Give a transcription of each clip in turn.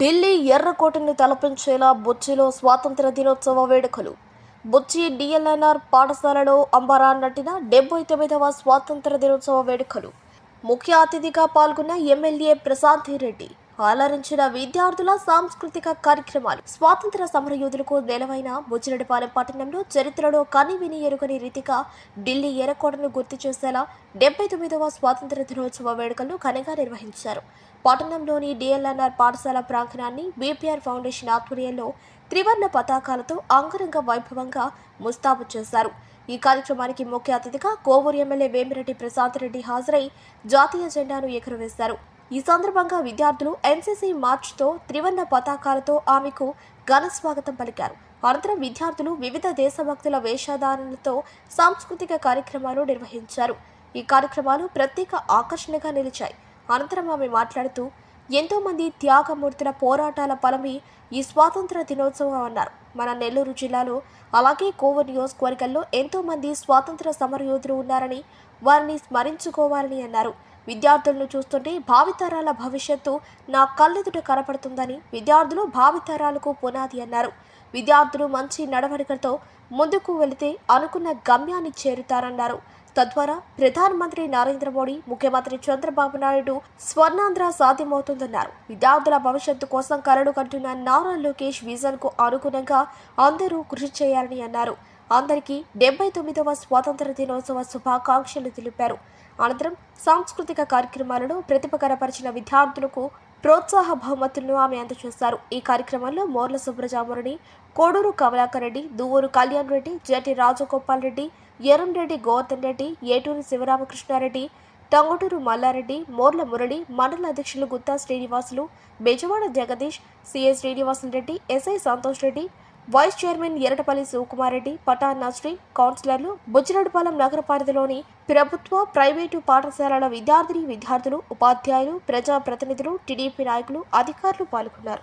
ఢిల్లీ ఎర్రకోటను తలపించేలా బొచ్చిలో స్వాతంత్ర దినోత్సవ వేడుకలు. బొచ్చి డిఎల్ఎన్ఆర్ పాఠశాలలో అంబరాన్ నటిన 79వ స్వాతంత్ర దినోత్సవ వేడుకలు. ముఖ్య అతిథిగా పాల్గొన్న ఎమ్మెల్యే ప్రశాంతి రెడ్డి. అలరించిన విద్యార్థుల సాంస్కృతిక కార్యక్రమాలు. స్వాతంత్ర సమరయోధులకు నెలవైన బుచ్చిరెడ్డిపాలెం పట్టణంలో చరిత్రలో కనివిని ఎరుగని రీతిగా ఢిల్లీ ఎర్రకోటను గుర్తు చేసేలా 79వ స్వాతంత్ర దినోత్సవ వేడుకలను ఘనంగా నిర్వహించారు. పట్టణంలోని డిఎల్ఎన్ఆర్ పాఠశాల ప్రాంగణాన్ని బీపీఆర్ ఫౌండేషన్ ఆధ్వర్యంలో త్రివర్ణ పతాకాలతో అంగరంగ వైభవంగా ముస్తాబు చేశారు. ఈ కార్యక్రమానికి ముఖ్య అతిథిగా కోవూరు ఎమ్మెల్యే వేమిరెడ్డి ప్రశాంత్ రెడ్డి హాజరై జాతీయ జెండాను ఎగురవేశారు. ఈ సందర్భంగా విద్యార్థులు ఎన్సీసీ మార్చ్తో త్రివర్ణ పతాకాలతో ఆమెకు ఘన స్వాగతం పలికారు. అనంతరం విద్యార్థులు వివిధ దేశభక్తుల వేషధారణలతో సాంస్కృతిక కార్యక్రమాలు నిర్వహించారు. ఈ కార్యక్రమాలు ప్రత్యేక ఆకర్షణగా నిలిచాయి. అనంతరం ఆమె మాట్లాడుతూ, ఎంతో మంది త్యాగమూర్తుల పోరాటాల ఫలమే ఈ స్వాతంత్ర దినోత్సవం అన్నారు. మన నెల్లూరు జిల్లాలో అలాగే కోవూరు నియోజకవర్గంలో ఎంతో మంది స్వాతంత్ర సమరయోధులు ఉన్నారని వారిని స్మరించుకోవాలని అన్నారు. విద్యార్థులను చూస్తుంటే భావితరాల భవిష్యత్తు నా కళ్ళెదుట కనపడుతుందని, విద్యార్థులు భావితరాలకు పునాది అన్నారు. విద్యార్థులు మంచి నడవడికలతో ముందుకు వెళితే అనుకున్న గమ్యాన్ని చేరుతారన్నారు. తద్వారా ప్రధానమంత్రి నరేంద్ర మోడీ, ముఖ్యమంత్రి చంద్రబాబు నాయుడు స్వర్ణాంధ్ర సాధ్యమవుతుందన్నారు. విద్యార్థుల భవిష్యత్తు కోసం కలలు కంటున్న నారా లోకేష్ విజన్ కు అనుగుణంగా అందరూ కృషి చేయాలని అన్నారు. అందరికీ 79వ స్వాతంత్ర దినోత్సవ శుభాకాంక్షలు తెలిపారు. అనంతరం సాంస్కృతిక కార్యక్రమాలను ప్రతిభ కనపరిచిన విద్యార్థులకు ప్రోత్సాహ బహుమతులను ఆమె అందజేశారు. ఈ కార్యక్రమంలో మోర్ల సుబ్రజామురని, కోడూరు కమలాకర్ రెడ్డి, దువ్వూరు కళ్యాణ్ రెడ్డి, జటి రాజగోపాల్ రెడ్డి, ఎర్రంరెడ్డి గోవర్ధన్ రెడ్డి, ఏటూరి శివరామకృష్ణారెడ్డి, టంగుటూరు మల్లారెడ్డి, మోర్ల మురళి, మండల అధ్యక్షులు Gutta Srinivasulu, Bezawada Jagadish, CI Srinivasulu Reddy, SI Santosh Reddy, vice chairman Yeratapalli Shivakumar Reddy, Pathan Nasri, కౌన్సిలర్లు, బుచ్చిరెడ్డిపాలెం నగర పరిధిలోని ప్రభుత్వ, ప్రైవేటు పాఠశాలల విద్యార్థులు, ఉపాధ్యాయులు, ప్రజా ప్రతినిధులు, టీడీపీ నాయకులు, అధికారులు పాల్గొన్నారు.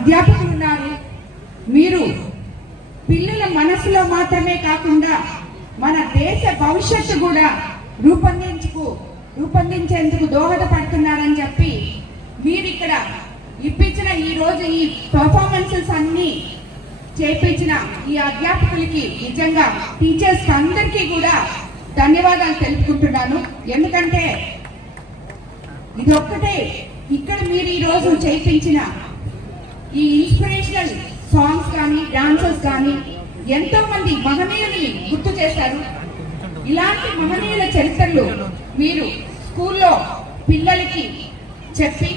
అధ్యాపకులు ఉన్నారు. మీరు పిల్లల మనసులో మాత్రమే కాకుండా మన దేశ భవిష్యత్తు కూడా రూపొందించేందుకు దోహదపడుతున్నారని చెప్పి మీరు ఇక్కడ ఇప్పించిన ఈ రోజు ఈ పర్ఫార్మెన్సెస్ అన్ని చేపించిన ఈ అధ్యాపకులకి నిజంగా టీచర్స్ అందరికీ కూడా ధన్యవాదాలు తెలుపుకుంటున్నాను. ఎందుకంటే ఇది ఒక్కటే ఇక్కడ మీరు ఈ రోజు చేయించిన ఈ ఇన్స్పిరేషనల్ సాంగ్స్ కానీ డాన్సెస్ కానీ ఎంతో మంది మహనీయుల్ని గుర్తు చేశారు. ఇలాంటి మహనీయుల చరిత్రలు మీరు స్కూల్లో పిల్లలకి చెప్పి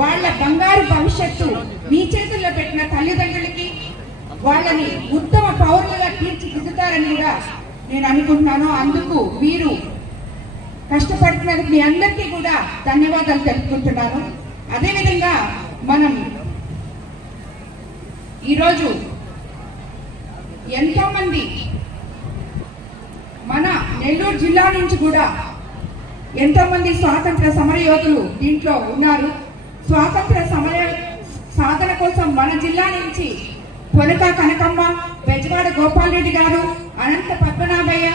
వాళ్ళ బంగారు భవిష్యత్తు మీ చేతుల్లో పెట్టిన తల్లిదండ్రులకి వాళ్ళని ఉత్తమ పౌరులుగా తీర్చిదిద్దుతారని కూడా నేను అనుకుంటున్నాను. అందుకు మీరు కష్టపడుతున్నందుకు మీ అందరికీ కూడా ధన్యవాదాలు తెలుపుకుంటున్నాను. అదేవిధంగా మనం ఈరోజు ఎంతో మంది మన నెల్లూరు జిల్లా నుంచి కూడా ఎంతో మంది స్వాతంత్ర సమరయోధులు దీంట్లో ఉన్నారు. స్వాతంత్ర సమర సాధన కోసం మన జిల్లా నుంచి పొనక కనకమ్మ, బెజవాడ గోపాల్ రెడ్డి గారు, అనంత పద్మనాభయ్య,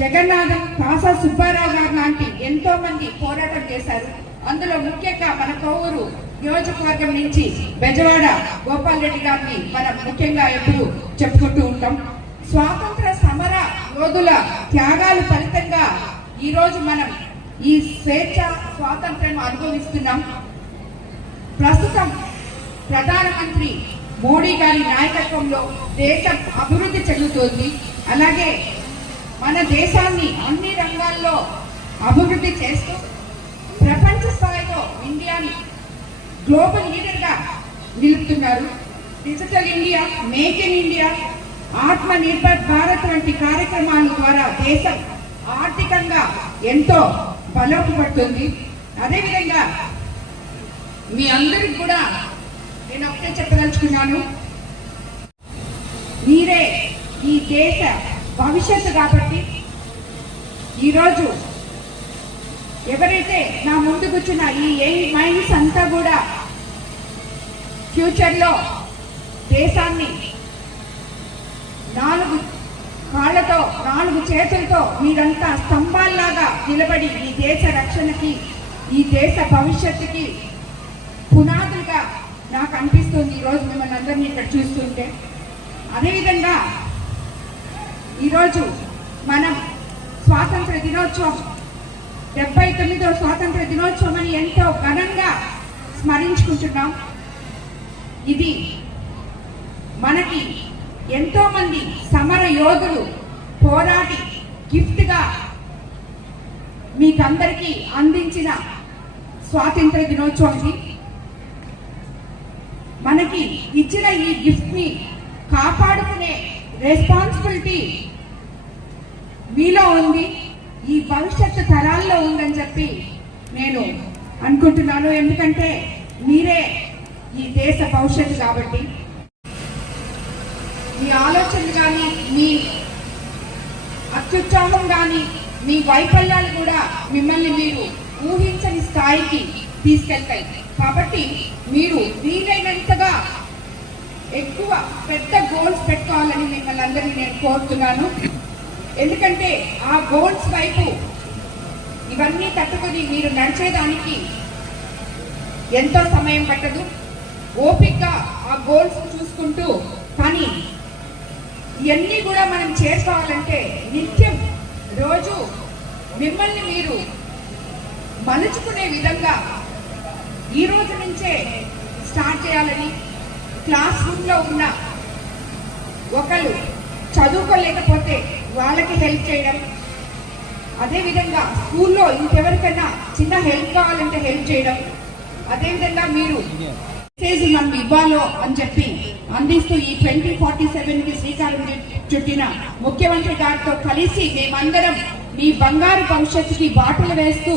జగన్నాథం, కాసా సుబ్బారావు గారు లాంటి ఎంతో మంది పోరాటం చేశారు. అందులో ముఖ్యంగా మన కోవూరు నియోజకవర్గం నుంచి బెజవాడ గోపాల్ రెడ్డి గారిని మనం ముఖ్యంగా ఎప్పుడు చెప్పుకుంటూ ఉంటాం. స్వాతంత్ర సమర యోధుల త్యాగాల ఫలితంగా ఈరోజు మనం ఈ స్వేచ్ఛ స్వాతంత్రం అనుభవిస్తున్నాం. ప్రస్తుతం ప్రధానమంత్రి మోడీ గారి నాయకత్వంలో దేశం అభివృద్ధి చెందుతోంది. అలాగే మన దేశాన్ని అన్ని రంగాల్లో అభివృద్ధి చేస్తూ ప్రపంచ స్థాయిలో ఇండియాని గ్లోబల్ లీడర్గా నిలుపుతున్నారు. Digital India, make in India, Atma Nirbhar Bharat వంటి కార్యక్రమాల ద్వారా దేశం ఆర్థికంగా ఎంతో బలోపడుతుంది. అదేవిధంగా మీ అందరికి కూడా నేను ఒకటే చెప్పదలుచుకున్నాను, మీరే ఈ దేశ భవిష్యత్తు కాబట్టి ఈరోజు ఎవరైతే నా ముందు కూర్చున్న ఈ యంగ్ మైండ్స్ అంతా కూడా ఫ్యూచర్లో దేశాన్ని 4 కాళ్ళతో 4 చేతులతో మీరంతా స్తంభాల్లాగా నిలబడి ఈ దేశ రక్షణకి, ఈ దేశ భవిష్యత్తుకి పునాదులుగా నాకు అనిపిస్తుంది ఈరోజు మిమ్మల్ని అందరినీ ఇక్కడ చూస్తుంటే. అదేవిధంగా ఈరోజు మనం స్వాతంత్ర దినోత్సవం 79వ స్వాతంత్ర దినోత్సవం అని ఎంతో ఘనంగా స్మరించుకుంటున్నాం. ఇది మనకి ఎంతో మంది సమర యోధులు పోరాడి గిఫ్ట్గా మీకందరికీ అందించిన స్వాతంత్ర దినోత్సవం ఇది. మనకి ఇచ్చిన ఈ గిఫ్ట్ ని కాపాడుకునే రెస్పాన్సిబిలిటీ మీలో ఉంది, ఈ భవిష్యత్తు తరాల్లో ఉందని చెప్పి నేను అనుకుంటున్నాను. ఎందుకంటే మీరే ఈ దేశ భవిష్యత్తు కాబట్టి మీ ఆలోచనలు కానీ, మీ అత్యుత్సాహం కానీ, మీ వైఫల్యాలు కూడా మిమ్మల్ని మీరు ఊహించని స్థాయికి తీసుకెళ్తాయి. కాబట్టి మీరు వీలైనంతగా ఎక్కువ పెద్ద గోల్స్ పెట్టుకోవాలని మిమ్మల్ని అందరినీ నేను కోరుతున్నాను. ఎందుకంటే ఆ గోల్స్ వైపు ఇవన్నీ తట్టుకొని మీరు నడిచేదానికి ఎంతో సమయం పట్టదు. ఓపికగా ఆ గోల్స్ చూసుకుంటూ, కానీ ఇవన్నీ కూడా మనం చేసుకోవాలంటే నిత్యం రోజు మిమ్మల్ని మీరు మలుచుకునే విధంగా ఈ రోజు నుంచే స్టార్ట్ చేయాలని, క్లాస్ రూమ్లో ఉన్న ఒకరు చదువుకోలేకపోతే వాళ్ళకి హెల్ప్ చేయడం, అదేవిధంగా స్కూల్లో ఇంకెవరికైనా చిన్న హెల్ప్ కావాలంటే హెల్ప్ చేయడం, అదేవిధంగా మీరు మెసేజ్ మనం ఇవ్వాలో అని చెప్పి అందిస్తూ ఈ 2047కి శ్రీకారం చుట్టిన ముఖ్యమంత్రి గారితో కలిసి మేమందరం మీ బంగారు భవిష్యత్తుకి బాటలు వేస్తూ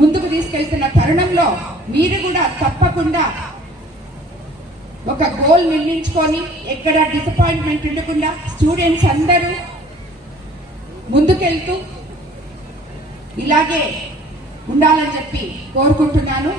ముందుకు తీసుకెళ్తున్న తరుణంలో మీరు కూడా తప్పకుండా ఒక గోల్ నిర్ణయించుకొని ఎక్కడ డిసప్పాయింట్మెంట్ ఉండకుండా స్టూడెంట్స్ అందరూ ముందుకెళ్తూ ఇలాగే ఉండాలని చెప్పి కోరుకుంటున్నాను.